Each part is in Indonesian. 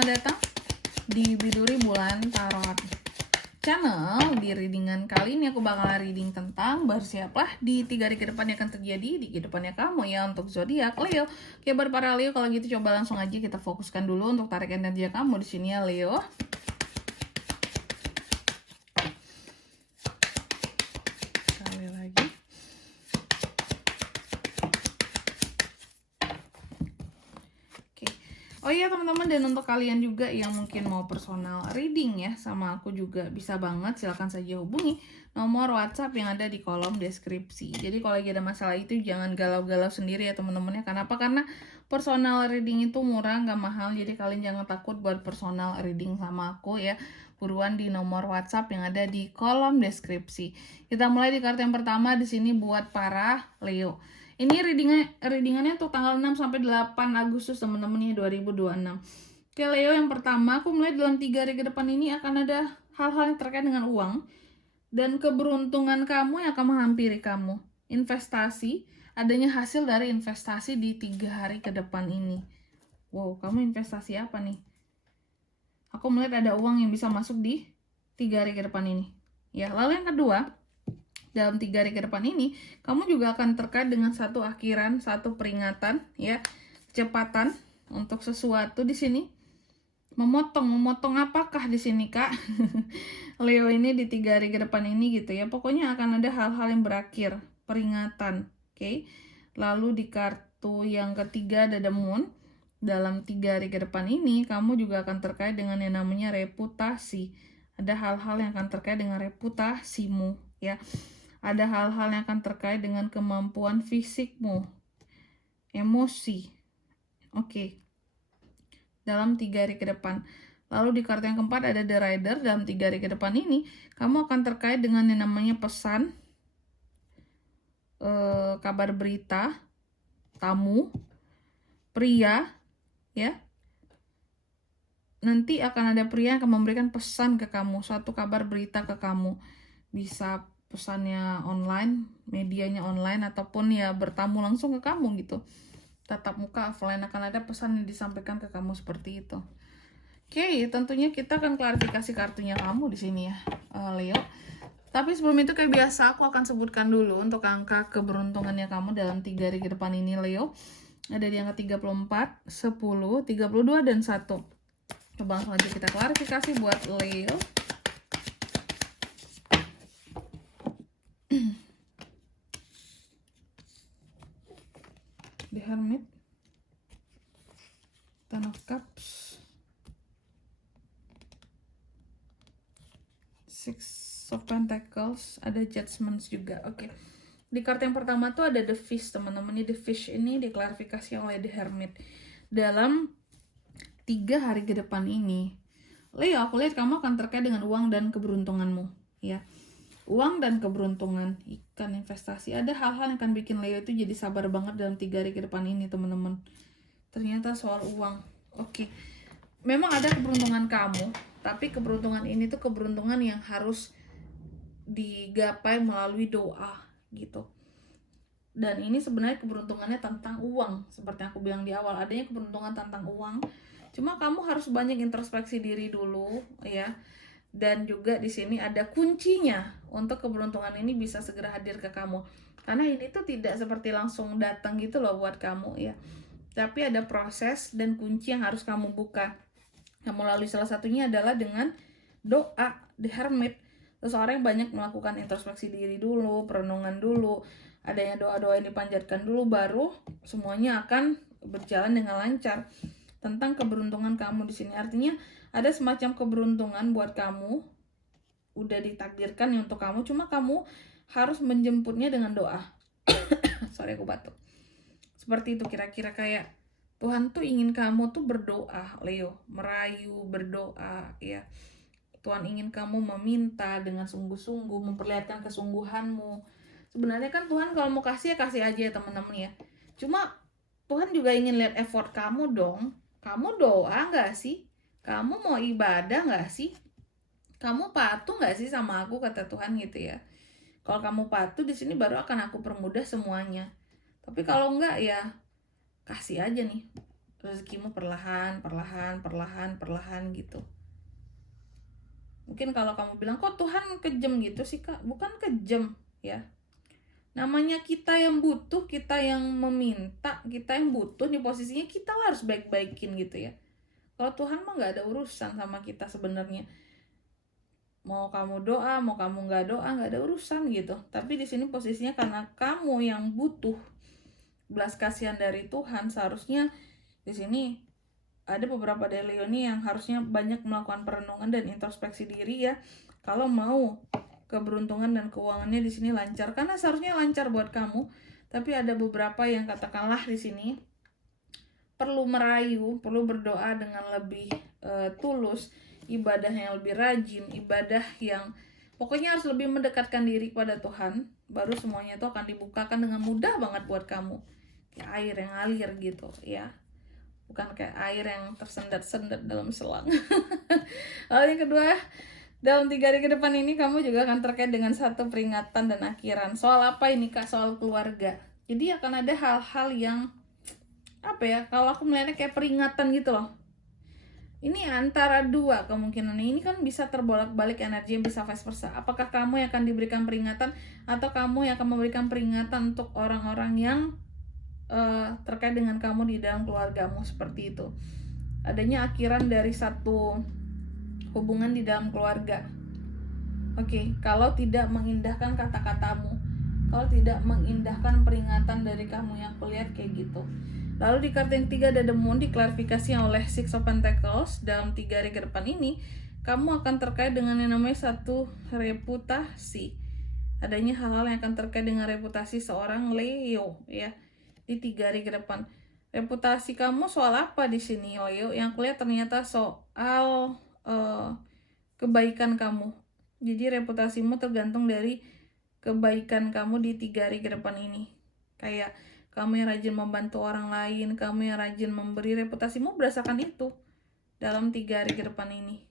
selamat datang di Biduri Bulan Tarot Channel. Di readingan kali ini aku bakal reading tentang bersiaplah di 3 hari ke depan yang akan terjadi di kehidupannya kamu ya untuk zodiak Leo. Oke, buat para Leo, kalau gitu coba langsung aja kita fokuskan dulu untuk tarik energi kamu di sini ya Leo. Sekali lagi. Oh iya teman-teman, dan untuk kalian juga yang mungkin mau personal reading ya sama aku juga bisa banget, silahkan saja hubungi nomor WhatsApp yang ada di kolom deskripsi. Jadi kalau lagi ada masalah itu jangan galau-galau sendiri ya teman-teman ya. Kenapa? Karena personal reading itu murah, nggak mahal. Jadi kalian jangan takut buat personal reading sama aku ya. Buruan di nomor WhatsApp yang ada di kolom deskripsi. Kita mulai di kartu yang pertama di sini buat para Leo. Ini readingannya tuh tanggal 6 sampai 8 Agustus teman-teman ya 2026. Oke Leo, yang pertama aku mulai dalam 3 hari ke depan ini akan ada hal-hal yang terkait dengan uang dan keberuntungan kamu yang akan menghampiri kamu. Investasi, adanya hasil dari investasi di 3 hari ke depan ini. Wow, kamu investasi apa nih? Aku melihat ada uang yang bisa masuk di 3 hari ke depan ini. Ya, lalu yang kedua, dalam 3 hari ke depan ini, kamu juga akan terkait dengan satu akhiran, satu peringatan, ya, kecepatan untuk sesuatu di sini. Memotong apakah di sini kak? Leo ini di 3 hari ke depan ini gitu ya. Pokoknya akan ada hal-hal yang berakhir, peringatan, oke? Lalu di kartu yang ketiga ada The Moon. Dalam 3 hari ke depan ini, kamu juga akan terkait dengan yang namanya reputasi. Ada hal-hal yang akan terkait dengan reputasimu, ya. Ada hal-hal yang akan terkait dengan kemampuan fisikmu, emosi. Oke. Dalam 3 hari ke depan. Lalu di kartu yang keempat ada The Rider. Dalam 3 hari ke depan ini, kamu akan terkait dengan yang namanya pesan, kabar berita, tamu, pria, ya. Nanti akan ada pria yang akan memberikan pesan ke kamu, suatu kabar berita ke kamu. Bisa pesannya online, medianya online, ataupun ya bertamu langsung ke kamu gitu. Tatap muka, offline, akan ada pesan yang disampaikan ke kamu seperti itu. Oke, tentunya kita akan klarifikasi kartunya kamu di sini ya, Leo. Tapi sebelum itu kayak biasa aku akan sebutkan dulu untuk angka keberuntungannya kamu dalam 3 hari ke depan ini Leo. Ada di angka 34, 10, 32, dan 1. Coba langsung aja kita klarifikasi buat Leo. The Hermit, Ten of Cups, Six of Pentacles, ada Judgments juga. Oke. Di kartu yang pertama tuh ada The Fish, teman-teman. The Fish ini diklarifikasi oleh The Hermit. Dalam 3 hari ke depan ini, Leo, aku lihat kamu akan terkait dengan uang dan keberuntunganmu, ya. Uang dan keberuntungan, ikan, investasi, ada hal-hal yang akan bikin Leo itu jadi sabar banget dalam 3 hari ke depan ini teman-teman. Ternyata soal uang. Oke. Memang ada keberuntungan kamu, tapi keberuntungan ini tuh keberuntungan yang harus digapai melalui doa gitu. Dan ini sebenarnya keberuntungannya tentang uang, seperti yang aku bilang di awal, adanya keberuntungan tentang uang. Cuma kamu harus banyak introspeksi diri dulu ya. Dan juga di sini ada kuncinya untuk keberuntungan ini bisa segera hadir ke kamu. Karena ini tuh tidak seperti langsung datang gitu loh buat kamu ya. Tapi ada proses dan kunci yang harus kamu buka. Yang melalui salah satunya adalah dengan doa. The Hermit. Seseorang yang banyak melakukan introspeksi diri dulu, perenungan dulu. Adanya doa-doa yang dipanjatkan dulu, baru semuanya akan berjalan dengan lancar. Tentang keberuntungan kamu di sini, artinya ada semacam keberuntungan buat kamu, udah ditakdirkan ya untuk kamu, cuma kamu harus menjemputnya dengan doa. Sorry aku batuk. Seperti itu kira-kira, kayak Tuhan tuh ingin kamu tuh berdoa Leo, merayu, berdoa ya. Tuhan ingin kamu meminta dengan sungguh-sungguh, memperlihatkan kesungguhanmu. Sebenarnya kan Tuhan kalau mau kasih ya kasih aja ya teman-teman ya. Cuma Tuhan juga ingin lihat effort kamu dong. Kamu doa nggak sih? Kamu mau ibadah nggak sih? Kamu patuh nggak sih sama aku, kata Tuhan gitu ya. Kalau kamu patuh di sini baru akan aku permudah semuanya. Tapi kalau enggak ya kasih aja nih. rezekimu perlahan gitu. Mungkin kalau kamu bilang, kok Tuhan kejam gitu sih Kak? Bukan kejam ya. Namanya kita yang butuh, kita yang meminta, kita yang butuh nih posisinya, kita lah harus baik-baikin gitu ya. Kalau Tuhan mah nggak ada urusan sama kita sebenarnya. Mau kamu doa, mau kamu nggak doa, nggak ada urusan gitu. Tapi di sini posisinya karena kamu yang butuh belas kasihan dari Tuhan, seharusnya di sini ada beberapa dari Leo nih yang harusnya banyak melakukan perenungan dan introspeksi diri ya. Kalau mau keberuntungan dan keuangannya di sini lancar, karena seharusnya lancar buat kamu. Tapi ada beberapa yang katakanlah di sini perlu merayu, perlu berdoa dengan lebih tulus, ibadah yang lebih rajin, ibadah yang pokoknya harus lebih mendekatkan diri pada Tuhan, baru semuanya itu akan dibukakan dengan mudah banget buat kamu. Kayak air yang ngalir gitu ya. Bukan kayak air yang tersendat-sendat dalam selang. Lalu yang kedua, dalam 3 hari ke depan ini kamu juga akan terkait dengan satu peringatan dan akhiran. Soal apa ini Kak? Soal keluarga. Jadi akan ada hal-hal yang apa ya, kalau aku melihatnya kayak peringatan gitu loh. Ini antara dua kemungkinan. Ini kan bisa terbolak-balik energi, bisa vice versa. Apakah kamu yang akan diberikan peringatan, atau kamu yang akan memberikan peringatan untuk orang-orang yang terkait dengan kamu di dalam keluargamu, seperti itu. Adanya akhiran dari satu hubungan di dalam keluarga. Oke, kalau tidak mengindahkan kata-katamu, kalau tidak mengindahkan peringatan dari kamu yang kulihat kayak gitu. Lalu di kartu yang 3 ada The Moon, diklarifikasi oleh Six of Pentacles. Dalam 3 hari ke depan ini kamu akan terkait dengan yang namanya satu reputasi. Adanya hal-hal yang akan terkait dengan reputasi seorang Leo ya di 3 hari ke depan. Reputasi kamu soal apa di sini Leo? Yang kulihat ternyata soal kebaikan kamu. Jadi reputasimu tergantung dari kebaikan kamu di 3 hari ke depan ini. Kayak kamu yang rajin membantu orang lain, kamu yang rajin memberi, reputasimu berdasarkan itu dalam 3 hari ke depan ini.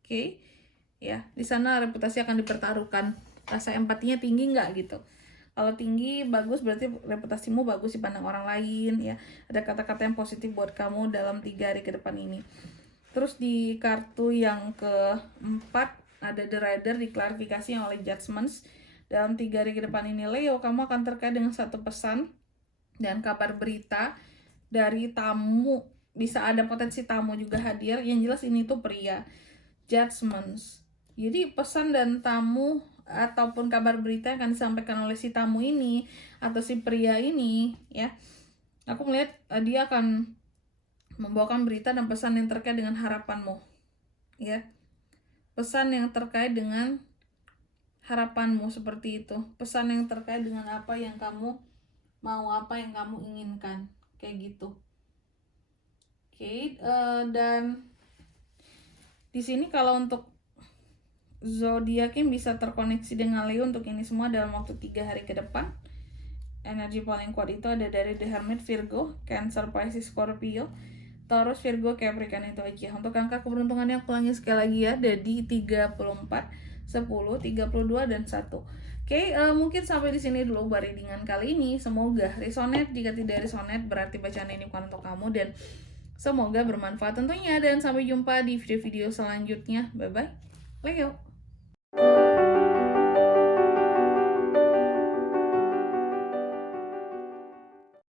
Oke? Ya, di sana reputasi akan dipertaruhkan. Rasa empatinya tinggi nggak gitu? Kalau tinggi, bagus, berarti reputasimu bagus dipandang orang lain ya. Ada kata-kata yang positif buat kamu dalam 3 hari ke depan ini. Terus di kartu yang keempat ada The Rider, diklarifikasi oleh Judgments. Dalam 3 hari ke depan ini Leo, kamu akan terkait dengan satu pesan dan kabar berita dari tamu. Bisa ada potensi tamu juga hadir. Yang jelas ini tuh pria. Judgments. Jadi pesan dan tamu ataupun kabar berita yang akan disampaikan oleh si tamu ini atau si pria ini ya, aku melihat dia akan membawakan berita dan pesan yang terkait dengan harapanmu ya, pesan yang terkait dengan harapanmu, seperti itu, pesan yang terkait dengan apa yang kamu mau, apa yang kamu inginkan, kayak gitu. Oke, dan di sini kalau untuk zodiak yang bisa terkoneksi dengan Leo untuk ini semua dalam waktu 3 hari ke depan, energi paling kuat itu ada dari The Hermit, Virgo, Cancer, Pisces, Scorpio, Taurus, Virgo, Capricorn, itu aja. Untuk angka keberuntungannya aku ulangi sekali lagi ya, ada di 34, 10, 32, dan 1. Oke, mungkin sampai di sini dulu readingan kali ini. Semoga resonate. Jika tidak resonate, berarti bacaan ini bukan untuk kamu, dan semoga bermanfaat tentunya. Dan sampai jumpa di video-video selanjutnya. Bye-bye, Leo.